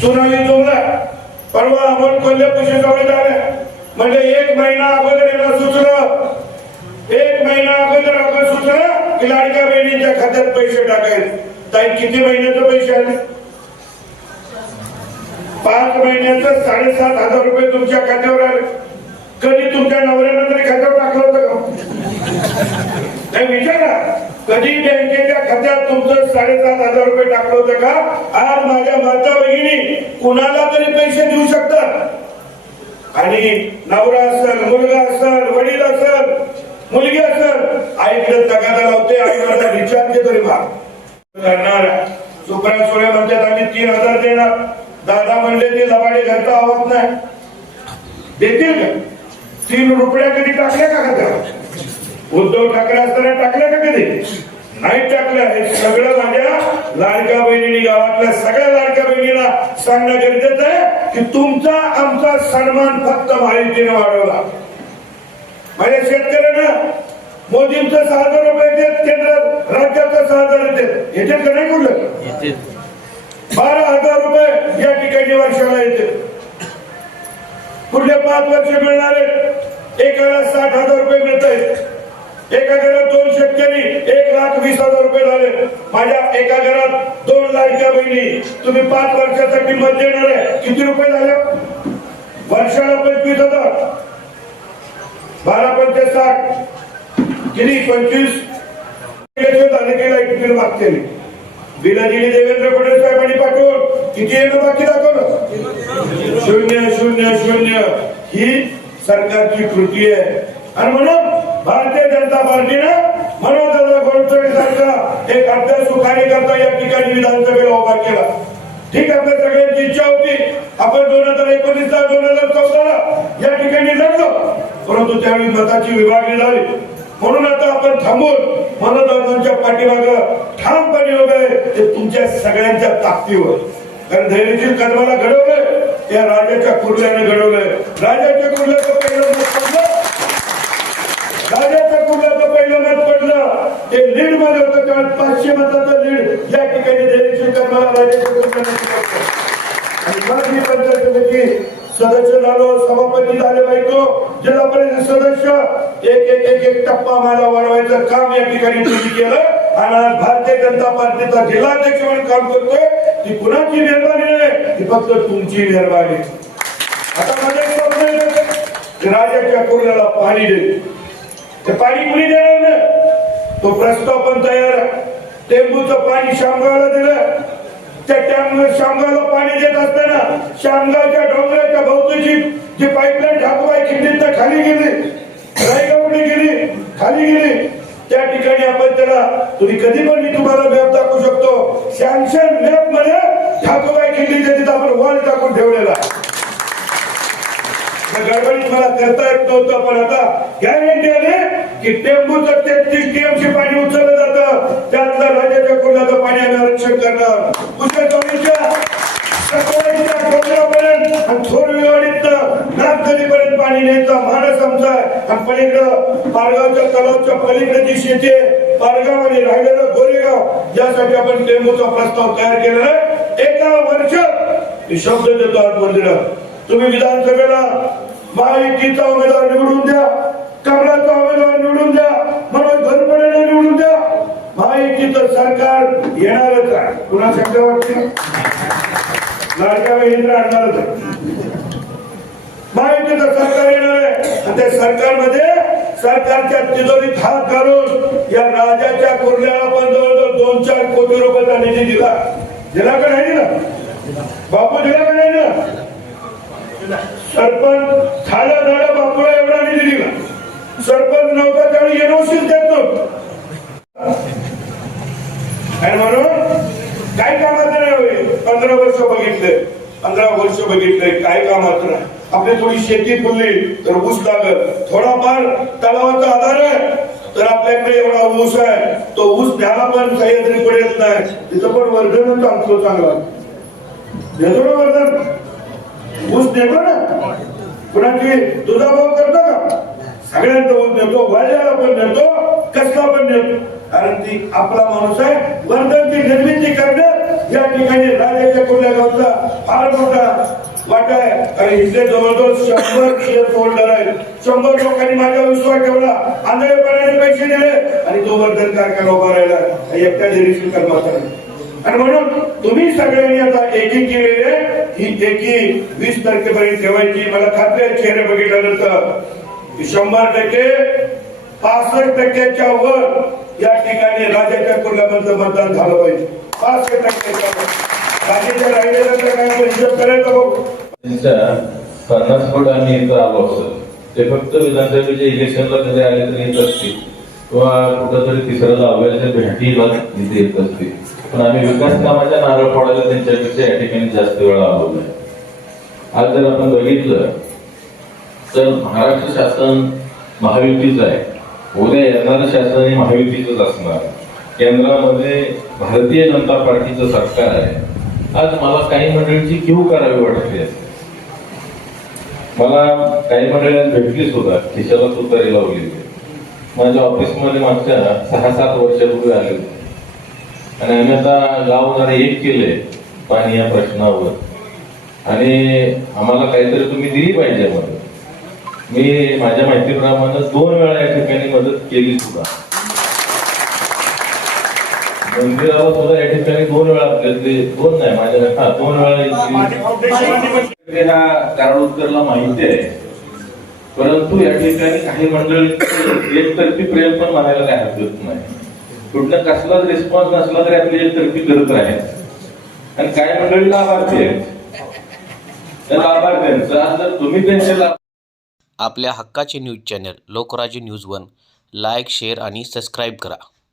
चुनावी जोगला. परवा आपण कोल्हे पैसे म्हणजे एक महिना अगोदर याला सुचलं. एक महिना अगोदर आपण सुचलं की लाडक्या बहिणीच्या खात्यात पैसे टाकायचे. ताई किती महिन्याचे पैसे आले? पाच महिन्याचं साडेसात हजार रुपये तुमच्या खात्यावर आले. कधी तुमच्या नवऱ्यानं तरी खात्यावर टाकलं होतं का? कधी बँकेच्या खात्यात तुमचं साडेसात हजार रुपये टाकलं होतं का? आज माझ्या माता बहिणी कुणाला तरी पैसे देऊ शकतात? आणि नवरा असल मुलगा असेल वडील असेल मुलगी असेल आईकडे तगादा लावते आई माझा रिचार्ज तरी माग करणार सुप्रा सोळ्या म्हणतात आम्ही तीन हजार देणार. दादा म्हणले ते लबाडे घरता आवत नाही. देतील का? तीन रुपया कधी टाकल्या का खात्यावर? उद्धव ठाकरे असताना टाकल्या का कधी? नाही टाकलं. हे सगळं माझ्या लाडक्या बहिणींनी गावातल्या सगळ्या लाडक्या बहिणीला सांगणं गरजेचं आहे की तुमचा आमचा सन्मान फक्त माहितीने वाढवला. माझ्या शेतकऱ्यांना मोदींचं सहा हजार रुपये देत केंद्र राज्याचं सहा हजार देत. येते का नाही कुठलं? बारा हजार रुपये या ठिकाणी वर्षाला येते. पुढले पाच वर्ष मिळणारे एकाला साठ हजार रुपये मिळत आहेत एका घरात दोन शेतकरी एक लाख वीस हजार रुपये झाले. माझ्या एका घरात दोन लाखच्या बहिणी. तुम्ही पाच वर्षासाठी मत देणार आहे. किती रुपये झाले? वर्षाला पंचवीस हजार. बारा पंचे साठ. किती? पंचवीस. बिल मागते बिला दिली देवेंद्र फडणवीस साहेबांनी पाठवून किती येणं बाकी दाखवलं? शून्य शून्य शून्य. ही सरकारची कृती आहे. आणि म्हणून भारतीय जनता पार्टीनं मनोज गोडचडे सारखा एक अभ्यासू कार्यकर्ता या ठिकाणी विधानसभेला उभा केला. ठीक आपल्या सगळ्यांची इच्छा होती. आपण दोन हजार एकोणीस ला दोन हजार चौदाला या ठिकाणी लढलो परंतु त्यावेळी मताची विभागणी झाली. म्हणून आता आपण थांबून मनोदानांच्या पाठीमाग ठामपणे उभे ते तुमच्या सगळ्यांच्या ताकदीवर. कारण धैर्यशील कर्माला घडवलंय. या राजाच्या कुर्ल्याने घडवलंय. राजाच्या कुर्ल्याचं पहिलं मत पडलं राजाच्या कुर्ल्याचं पहिलं मत पडलं ते लीडमध्ये होतं कारण पाचशे मताचं लीड या ठिकाणी आणि मग मी पंचायत समिती सदस्य झालो सभापती झाले बायको जिल्हा परिषद सदस्य. एक एक एक एक टप्पा मला वाढवायचं काम या ठिकाणी तुम्ही केलं. आणि आज भारतीय जनता पार्टीचा जिल्हाध्यक्ष म्हणून काम करतोय. ती कुणाची मेहरबानी नाही ती फक्त तुमची मेहरबानी आता माझ्या राजाच्या पाणी दे ते पाणी कुणी देणार ना तो प्रस्ताव पण तयार आहे. टेंबूचं पाणी शामगावला दिलं. त्या टॅम शामगावला पाणी देत असताना शामगावच्या डोंगराच्या भोवतीची जी पाईपलाईन ठाकूबाई खिंडीत खाली गेली. रायगावडी गेली खाली गेली. त्या ठिकाणी आपण त्याला तुम्ही कधी पण मी तुम्हाला मॅप दाखवू शकतो. सॅमसंग मॅपमध्ये ठाकूबाई खिंडीच्या तिथं आपण वॉल टाकून ठेवलेला गडबडीत मला करता येत नव्हतं पण आता गॅरंटी आली की टेंबूचं तेहतीस टीएमसी पाणी उचललं जातं. त्यातलं पाणी करणार. आरक्षण करणार सकाळीच्या सकवाडीच्या आणि आणि थोरवेवाडीतनं नागदरीपर्यंत पाणी न्यायचा मानस आमचा आणि पलीकडं पारगावच्या तलावच्या पलीकडे जी शेती आहे पारगाव आणि राहिलेलं गोरेगाव यासाठी आपण टेंबूचा प्रस्ताव तयार केलेला आहे. एका वर्षात शब्द देतो आज मंदिरात. तुम्ही विधानसभेला महायुतीचा उमेदवार निवडून द्या. कमलाचा उमेदवार निवडून द्या मनोज घरपडेला निवडून द्या महायुतीचं सरकार येणारच आहे. पुन्हा शंका वाटते? लाडक्या बहिणीला आणणारच आहे. सरकार येणार आहे. आणि त्या सरकारमध्ये सरकारच्या तिजोरीत हात घालून या राजाच्या कुर्ल्याला पण जवळजवळ दोन चार कोटी रुपयाचा निधी दिला. दिला का नाही ना बापू दिला का नाही ना सरपंच झालं झालं बापूला एवढा निधी दिला. सरपंच नव्हता त्यावेळी एनओसीच देत नव्हतं. आणि म्हणून काय कामाचं नाही होईल पंधरा वर्ष बघितले. पंधरा वर्ष बघितले. काय कामात नाही. आपली थोडी शेती फुलली तर ऊस लागत थोडाफार तलावाचा आधार आहे. तर आपल्याकडे एवढा ऊस आहे. तो ऊस द्यायला पण सह्याद्री पडेल नाही. तिथं पण वर्धन आमचं चांगला देतो ना वर्धन? ऊस देतो ना? कुणाची तुझा भाव करतो का? सगळ्यांचा ऊस देतो. वाल्याला पण देतो. कसला पण देतो. कारण ती आपला माणूस आहे. वर्धनची निर्मिती करण्यात या ठिकाणी राजाच्या कुर्ल्या गावचा फार मोठा वाटा आहे. आणि इथले जवळजवळ शंभर शेअर होल्डर आहेत. शंभर लोकांनी माझ्या विश्वास ठेवला. आंधळेपणाने पैसे दिले आणि तो वर्धन कारखाना उभा राहिला. एकट्या देरीशील कर्मचारी आणि म्हणून तुम्ही सगळ्यांनी आता एकी केलेली आहे. ही एकी वीस तारखेपर्यंत ठेवायची. मला खात्री आहे चेहरे बघितल्यानंतर. शंभर टक्के पासष्ट टक्क्याच्या वर या ठिकाणी राजाच्या कुर्ल्यामध्ये मतदान झालं पाहिजे. पाचशे टक्के वर बाकीच्या राहिलेल्या तर काय हिशोब करायचा बघू. पन्नास फूट आम्ही इथं आलो असतो ते फक्त विधानसभेच्या इलेक्शनला कधी आले तरी येत असतील. किंवा कुठंतरी तिसऱ्या लावायच्या भेटीला इथे येत असतील. पण आम्ही विकास कामाच्या नारळ फोडायला त्यांच्यापेक्षा या ठिकाणी जास्त वेळा आलो नाही. आज जर आपण बघितलं तर महाराष्ट्र शासन महायुतीचं आहे. उद्या येणारं शासन हे महायुतीचंच असणार. केंद्रामध्ये भारतीय जनता पार्टीचं सरकार आहे. आज मला काही मंडळीची क्यू करावी वाटते. मला काही मंडळी भेटली सुद्धा खिशाला सुतारी लावली. माझ्या ऑफिसमध्ये मागच्या सहा सात वर्षापूर्वी आले आणि आम्ही आता गाव जरा एक केले पाणी या प्रश्नावर. आणि आम्हाला काहीतरी तुम्ही दिली पाहिजे मला मी माझ्या माहितीप्रमाणे दोन वेळा या ठिकाणी मदत केली सुद्धा. मंदिराला सुद्धा या ठिकाणी दोन वेळा आपल्यातले दोन नाही माझ्या हा दोन वेळा केली. हा कारण उत्तरला माहिती आहे. परंतु या ठिकाणी काही मंडळी एकतर्फी प्रेम पण म्हणायला काय हरकत नाही. कुठला कसलाच रिस्पॉन्स नसला तरी आपली एकतर्फी करत आहे आणि काही मंडळी लाभार्थी आहेत. त्या लाभार्थ्यांचा जर तुम्ही त्यांचे लाभ आपल्या हक्काचे news channel Lokrajya news one. Like share आणि सबस्क्राईब करा.